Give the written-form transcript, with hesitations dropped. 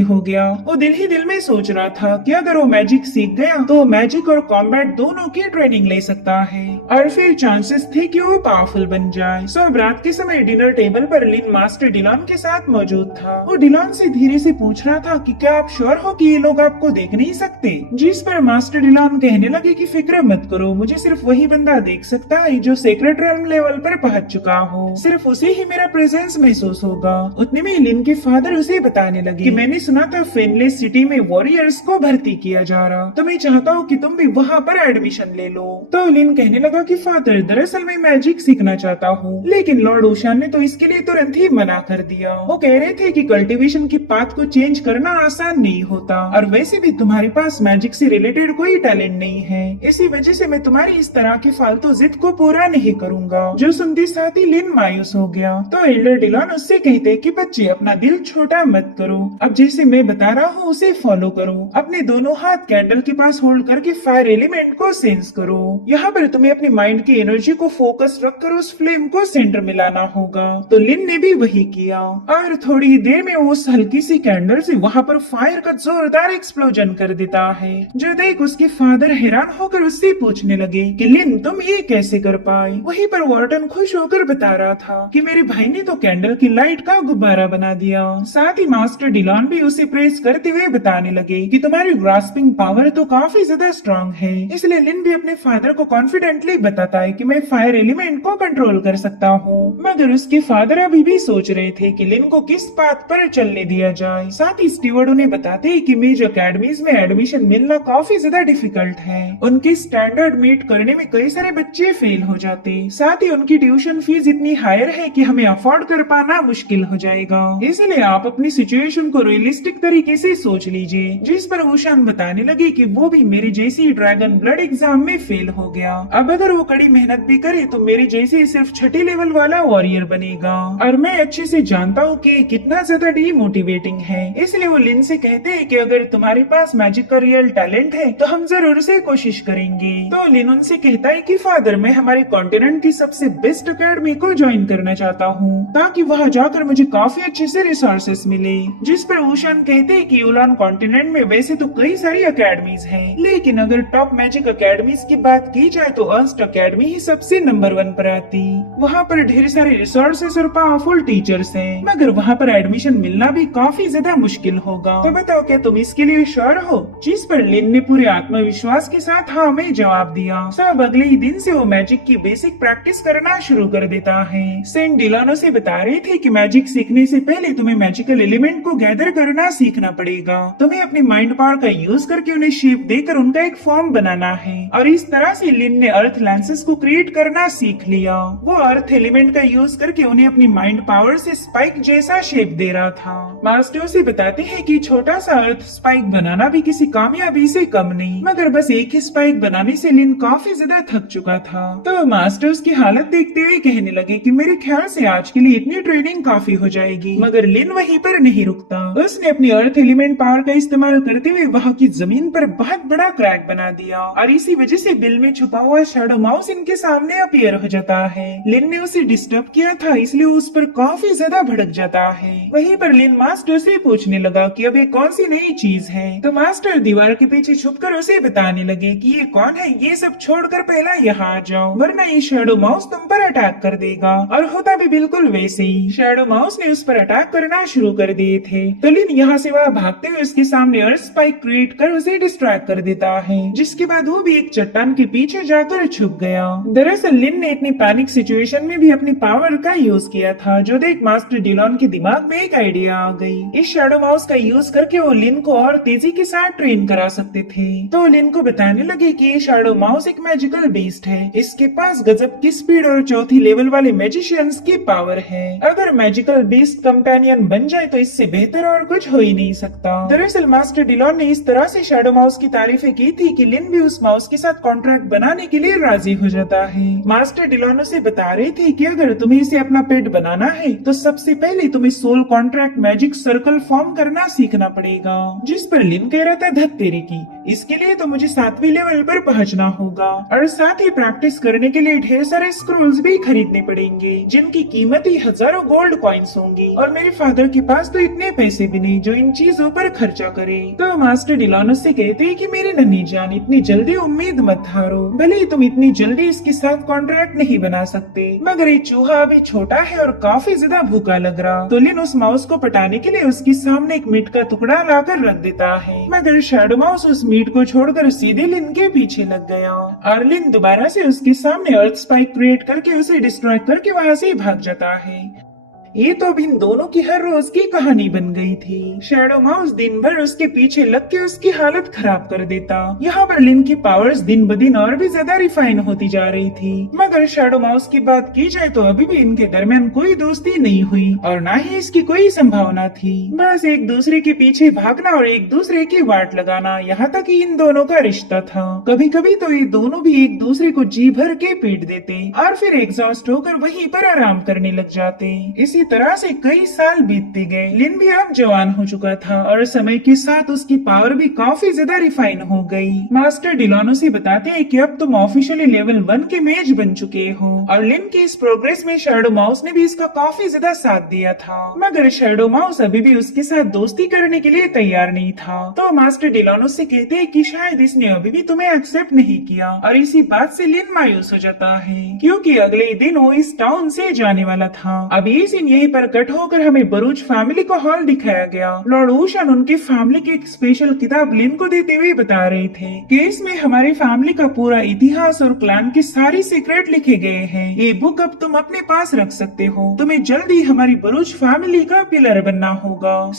हो गया। वो दिल ही दिल में सोच रहा था कि अगर वो मैजिक सीख गया तो मैजिक और कॉम्बैट दोनों की ट्रेनिंग ले सकता है और फिर चांसेस थे कि वो पावरफुल बन जाए। सो अब रात के समय डिनर टेबल पर लिन मास्टर डिलॉन के साथ मौजूद था। वो डिलॉन से धीरे से पूछ रहा था कि क्या आप श्योर हो कि ये लोग आपको देख नहीं सकते, जिस पर मास्टर डिलॉन कहने लगे कि फिक्र मत करो, मुझे सिर्फ वही बंदा देख सकता है जो सीक्रेट रेल्म लेवल पर पहुंच चुका हो, सिर्फ उसे ही मेरा प्रेजेंस महसूस होगा। उतने में लिन के फादर उसे बताने लगे कि मैंने सुना था फिनलेस सिटी में वॉरियर्स को भर्ती किया जा रहा, तो मैं चाहता हूँ कि तुम भी वहाँ पर एडमिशन ले लो। तो लिन कहने लगा कि फादर दरअसल मैं मैजिक सीखना चाहता हूँ, लेकिन लॉर्ड ओशान ने तो इसके लिए तुरंत ही मना कर दिया। वो कह रहे थे कि कल्टीवेशन की पाथ को चेंज करना आसान नहीं होता और वैसे भी तुम्हारे पास मैजिक से रिलेटेड कोई टैलेंट नहीं है, इसी वजह से मैं तुम्हारी इस तरह की फालतू जिद को पूरा नहीं करूंगा। जो सुनते साथ ही लिन मायूस हो गया। तो एल्डर डिलॉन उससे कहते कि बच्चे अपना दिल छोटा मत करो, अब जैसे मैं बता रहा हूँ उसे फॉलो करो। अपने दोनों हाथ कैंडल के पास होल्ड करके फायर एलिमेंट को सेंस करो। यहाँ पर तुम्हें अपनी माइंड की एनर्जी को फोकस रखकर उस फ्लेम को सेंटर में लाना होगा। तो लिन ने भी वही किया और थोड़ी ही देर में उस हल्की सी कैंडल से वहाँ पर फायर का जोरदार एक्सप्लोजन कर देता है। जो देख उसके फादर हैरान होकर उससे पूछने लगे कि लिन तुम ये कैसे कर पाए। वहीं पर वार्टन खुश होकर बता रहा था कि मेरे भाई ने तो कैंडल की लाइट का गुब्बारा बना दिया। साथ ही मास्टर डिलॉन भी उसे प्रेस करते हुए बताने लगे कि तुम्हारी ग्रास्पिंग पावर तो काफी ज्यादा स्ट्रांग है। इसलिए लिन भी अपने फादर को कॉन्फिडेंटली बताता है कि मैं फायर एलिमेंट को कंट्रोल कर सकता हूँ। मगर उसके फादर अभी भी सोच रहे थे कि लिन को किस पाथ पर चलने दिया जाए। साथ ही स्टीवर्ड उन्हें बताते हैं कि मेज अकेडमीज में एडमिशन मिलना काफी ज्यादा डिफिकल्ट है। उनके स्टैंडर्ड मीट करने में कई सारे बच्चे फेल हो जाते। साथ ही उनकी ट्यूशन फीस इतनी हायर है कि हमें अफोर्ड कर पाना मुश्किल हो जाएगा। इसलिए आप अपनी सिचुएशन को रियलिस्टिक तरीके से सोच लीजिए। जिस पर ओशान बताने लगे कि वो भी मेरी जैसी ड्रैगन ब्लड एग्जाम में फेल हो गया। अब अगर वो कड़ी मेहनत भी करे तो मेरे जैसे सिर्फ छठी लेवल वाला वॉरियर बनेगा और मैं अच्छे से जानता हूँ कि कितना ज्यादा डीमोटिवेटिंग है। इसलिए वो लिन से कहते हैं कि अगर तुम्हारे पास मैजिक का रियल टैलेंट है तो हम जरूर से कोशिश करेंगे। तो लिन उनसे कहता है कि फादर मैं हमारे कॉन्टिनेंट की सबसे बेस्ट अकेडमी को ज्वाइन करना चाहता हूँ ताकि वहाँ जाकर मुझे काफी अच्छे से रिसोर्सेस मिले। जिस पर ओशान कहते हैं कि यूलान कॉन्टिनेंट में वैसे तो कई सारी अकेडमीज हैं, लेकिन अगर टॉप मैजिक अकेडमीज की बात की जाए तो अर्स्ट अकेडमी ही सबसे नंबर 1 पर आती। वहाँ पर ढेर सारे रिसोर्सेस और पावरफुल टीचर्स हैं, मगर वहाँ पर एडमिशन मिलना भी काफी ज्यादा मुश्किल होगा। तो बताओ क्या तुम इसके लिए श्योर हो? जिस पर लिन ने पूरे आत्मविश्वास के साथ हाँ में जवाब दिया। सब अगले ही दिन से वो मैजिक की बेसिक प्रैक्टिस करना शुरू कर देता है। सेंट डिलानो से बता रहे थे कि मैजिक सीखने से पहले तुम्हें मैजिकल एलिमेंट को गैदर करना सीखना पड़ेगा। तुम्हें अपनी माइंड पावर का यूज करके उन्हें शेप देकर उनका एक फॉर्म बनाना है और इस तरह से लिन ने अर्थ लैंसेस को क्रिएट करना सीख लिया। वो अर्थ एलिमेंट का यूज करके उन्हें अपनी माइंड पावर से स्पाइक जैसा शेप दे रहा था। मास्टर से बताते हैं कि छोटा सा अर्थ स्पाइक बनाना भी किसी कामयाबी से कम नहीं, मगर बस एक ही स्पाइक बनाने से लिन काफी ज्यादा थक चुका था। तो मास्टर्स की हालत देखते हुए कहने लगे कि मेरे ख्याल से आज के लिए इतनी ट्रेनिंग काफी हो जाएगी। मगर लिन वहीं पर नहीं रुकता। उसने अपनी अर्थ एलिमेंट पावर का इस्तेमाल करते हुए वहाँ की जमीन पर बहुत बड़ा क्रैक बना दिया और इसी वजह से बिल में छुपा हुआ शैडो माउस इनके सामने अपीयर हो जाता है। लिन ने उसे डिस्टर्ब किया था इसलिए उस पर काफी ज्यादा भड़क जाता है। वहीं पर लिन मास्टर से पूछने लगा कि अब ये कौन सी नई चीज है। तो मास्टर दीवार के पीछे छुपकर उसे बताने लगे कि ये कौन है, ये सब छोड़कर पहला यहाँ आ जाओ वरना ये शैडो माउस तुम पर अटैक कर देगा। और होता भी बिल्कुल वैसे ही। शैडो माउस ने उस पर अटैक करना शुरू कर दिए थे। तो लिन यहाँ से वहाँ भागते हुए उसके सामने अर्थ स्पाइक क्रिएट कर उसे डिस्ट्रैक्ट कर देता है, जिसके बाद वो भी एक चट्टान के पीछे जाकर छुप गया। दरअसल लिन ने इतनी पैनिक सिचुएशन में भी अपनी पावर का यूज किया था, जो देख मास्टर डिलॉन के दिमाग में एक आइडिया आ गई। इस शैडो माउस का यूज करके वो लिन को और तेजी के साथ ट्रेन करा सकते थे। तो लिन को बताने लगे कि ये शैडो माउस एक मैजिकल बीस्ट है, इसके पास गजब की स्पीड और चौथी लेवल वाले मैजिशियंस की पावर है। अगर मैजिकल बीस्ट कंपेनियन बन जाए तो इससे बेहतर और कुछ हो ही नहीं सकता। दरअसल मास्टर डिलॉन ने इस तरह से शैडो माउस की तारीफें की थी कि लिन भी उस माउस के साथ कॉन्ट्रैक्ट बनाने के लिए राजी हो जाता है। मास्टर डिलॉन से बता रहे थे कि अगर तुम्हें इसे अपना पेट बनाना है तो सबसे पहले तुम्हें soul contract magic circle form करना सीखना पड़ेगा। जिस पर लिन कह रहा था धत तेरे की, इसके लिए तो मुझे 7वीं लेवल पर पहुंचना होगा और साथ ही प्रैक्टिस करने के लिए ढेर सारे स्क्रोल्स भी खरीदने पड़ेंगे जिनकी कीमत ही हजारों गोल्ड कॉइन्स होंगी और मेरे फादर के पास तो इतने पैसे भी नहीं जो इन चीजों पर खर्चा करे। तो मास्टर डिलानो से कहते हैं कि मेरी नन्ही जान इतनी जल्दी उम्मीद मत हारो, भले ही तुम इतनी जल्दी इसके साथ कॉन्ट्रैक्ट नहीं बना सकते, मगर ये चूहा अभी छोटा है और काफी ज्यादा भूखा लग रहा। तो लिन उस माउस को पटाने के लिए उसके सामने एक मीट का टुकड़ा लाकर रख देता है, मगर शैडो माउस उस मीट को छोड़कर सीधे लिन के पीछे लग गया और लिन दोबारा से उसके सामने अर्थ स्पाइक क्रिएट करके उसे डिस्ट्रॉय करके वहाँ से भाग जाता है। ये तो अब इन दोनों की हर रोज की कहानी बन गई थी। शैडो माउस दिन भर उसके पीछे लग के उसकी हालत खराब कर देता। यहाँ पर लिन की पावर्स दिन ब दिन और भी ज्यादा रिफाइन होती जा रही थी, मगर शैडो माउस की बात की जाए तो अभी भी इनके दरमियान कोई दोस्ती नहीं हुई और न ही इसकी कोई संभावना थी। बस एक दूसरे के पीछे भागना और एक दूसरे की वाट लगाना, यहाँ तक इन दोनों का रिश्ता था। कभी कभी तो ये दोनों भी एक दूसरे को जी भर के पीट देते और फिर एग्जॉस्ट होकर वहीं पर आराम करने लग जाते। इसी तरह से कई साल बीतते गए। लिन भी अब जवान हो चुका था और समय के साथ उसकी पावर भी काफी ज्यादा रिफाइन हो गई। मास्टर डिलानो से बताते हैं कि अब तुम ऑफिशियली लेवल 1 के मेज बन चुके हो और लिन की इस प्रोग्रेस में शैडो माउस ने भी इसका काफी ज्यादा साथ दिया था, मगर शैडो माउस अभी भी उसके साथ दोस्ती करने के लिए तैयार नहीं था। तो मास्टर डिलानो से कहते हैं कि शायद इसने अभी भी तुम्हें एक्सेप्ट नहीं किया और इसी बात से लिन मायूस हो जाता है क्योंकि अगले दिन वो इस टाउन से जाने वाला था। अब ये सीन यहीं पर कट होकर हमें बरूच फैमिली का हॉल दिखाया गया। लॉर्ड ओशन उनकी फैमिली की एक स्पेशल किताब लिन को देते हुए बता रहे थे कि इसमें हमारी फैमिली का पूरा इतिहास और क्लैन की सारी सीक्रेट लिखे गए हैं। ये बुक अब तुम अपने पास रख सकते हो। तुम्हें जल्दी हमारी बरूच फैमिली का पिलर बनना होगा।